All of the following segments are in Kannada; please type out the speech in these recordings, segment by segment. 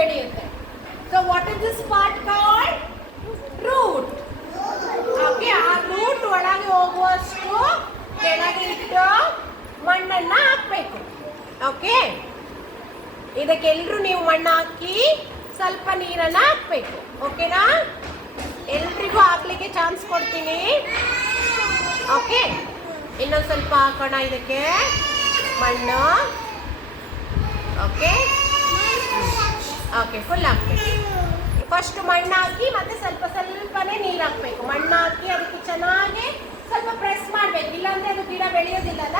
ಬೆಳೆಯುತ್ತೆ. So what is this part called? Root. Okay, ಆ ರೂಟ್ ಒಳಗೆ ಹೋಗುವಷ್ಟು ಕೆಳಗೆ ಇಟ್ಟು ಮಣ್ಣನ್ನ ಹಾಕ್ಬೇಕು. ಓಕೆ, ಇದಕ್ಕೆಲ್ಲರೂ ನೀವು ಮಣ್ಣು ಹಾಕಿ ಸ್ವಲ್ಪ ನೀರನ್ನ ಹಾಕ್ಬೇಕು. ಓಕೆನಾ? ಎಲ್ರಿಗೂ ಹಾಕ್ಲಿಕ್ಕೆ ಚಾನ್ಸ್ ಕೊಡ್ತೀನಿ. ಓಕೆ, ಇನ್ನೊಂದು ಸ್ವಲ್ಪ ಹಾಕೋಣ ಇದಕ್ಕೆ ಮಣ್ಣು. ಓಕೆ ಓಕೆ, ಫುಲ್ ಹಾಕ್ಬೇಕು. ಫಸ್ಟ್ ಮಣ್ಣು ಹಾಕಿ ಮತ್ತೆ ಸ್ವಲ್ಪ ಸ್ವಲ್ಪನೇ ನೀರು ಹಾಕ್ಬೇಕು. ಮಣ್ಣು ಹಾಕಿ ಅದಕ್ಕೆ ಚೆನ್ನಾಗಿ ಸ್ವಲ್ಪ ಪ್ರೆಸ್ ಮಾಡಬೇಕು, ಇಲ್ಲಾಂದ್ರೆ ಅದು ಗಿಡ ಬೆಳೆಯೋದಿಲ್ಲಲ್ಲ.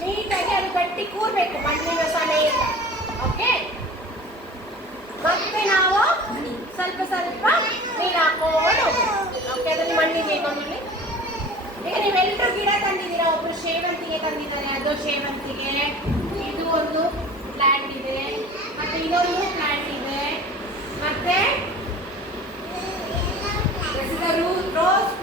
ನೀಟಾಗಿ ಅದು ಗಟ್ಟಿ ಕೂರ್ಬೇಕು ಮಣ್ಣಿನ ಸಮೇತ. ಓಕೆ, ಮತ್ತೆ ನಾವು ಸ್ವಲ್ಪ ಸ್ವಲ್ಪ ನೀರು ಹಾಕೊಂಡು ಓಕೆ, ಅದರಲ್ಲಿ ಮಣ್ಣಿಗೆ ನೋಡಿ. ಈಗ ನೀವೆಲ್ಲರೂ ಗಿಡ ತಂದಿದ್ದೀರಾ. ಒಬ್ರು ಸೇವಂತಿಗೆ ತಂದಿದ್ದಾರೆ, ಅದು ಸೇವಂತಿಗೆ. ಇದು ಒಂದು ಪ್ಲಾಂಟ್ ಇದೆ, ಮತ್ತೆ ಇದೊಂದು ಪ್ಲಾಂಟ್ ಇದೆ, ಮತ್ತೆ ರೋಸ್